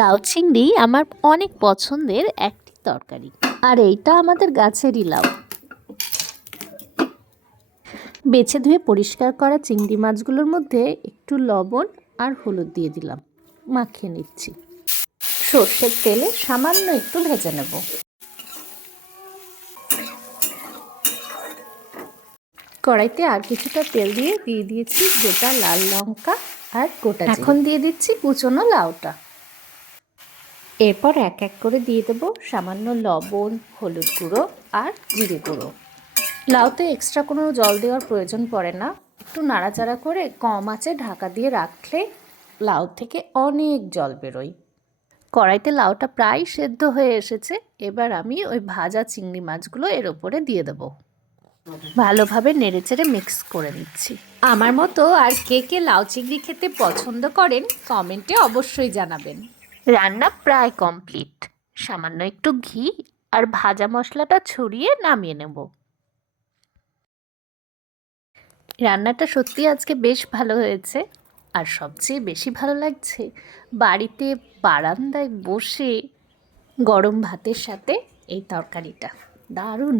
লাউ চিংড়ি আমার অনেক পছন্দের একটি তরকারি। আর এইটা আমাদের গাছেরই লাউ। বেছে ধুয়ে পরিষ্কার করা চিংড়ি মাছগুলোর মধ্যে একটু লবণ আর হলুদ দিয়ে দিলাম, মাখিয়ে নিচ্ছি। সর্ষের তেলে সামান্য একটু ভেজে নেব। কড়াইতে আর কিছুটা তেল দিয়ে দিয়েছি গোটা লাল লঙ্কা আর গোটা জিরে। এখন দিয়ে দিচ্ছি কুচনো লাউটা। এরপর এক এক করে দিয়ে দেবো সামান্য লবণ, হলুদ গুঁড়ো আর জিরে গুঁড়ো। লাউতে এক্সট্রা কোনো জল দেওয়ার প্রয়োজন পড়ে না। একটু নাড়াচাড়া করে কম আঁচে ঢাকা দিয়ে রাখলে লাউ থেকে অনেক জল বেরোয়। কড়াইতে লাউটা প্রায় সেদ্ধ হয়ে এসেছে। এবার আমি ওই ভাজা চিংড়ি মাছগুলো এর ওপরে দিয়ে দেবো। ভালোভাবে নেড়েচেড়ে মিক্স করে নিচ্ছি। আমার মতো আর কে কে লাউ চিংড়ি খেতে পছন্দ করেন কমেন্টে অবশ্যই জানাবেন। রান্না প্রায় কমপ্লিট। সামান্য একটু ঘি আর ভাজা মশলাটা ছড়িয়ে নামিয়ে নেব। রান্নাটা সত্যি আজকে বেশ ভালো হয়েছে। আর সবচেয়ে বেশি ভালো লাগছে বাড়িতে বারান্দায় বসে গরম ভাতের সাথে এই তরকারিটা। দারুণ।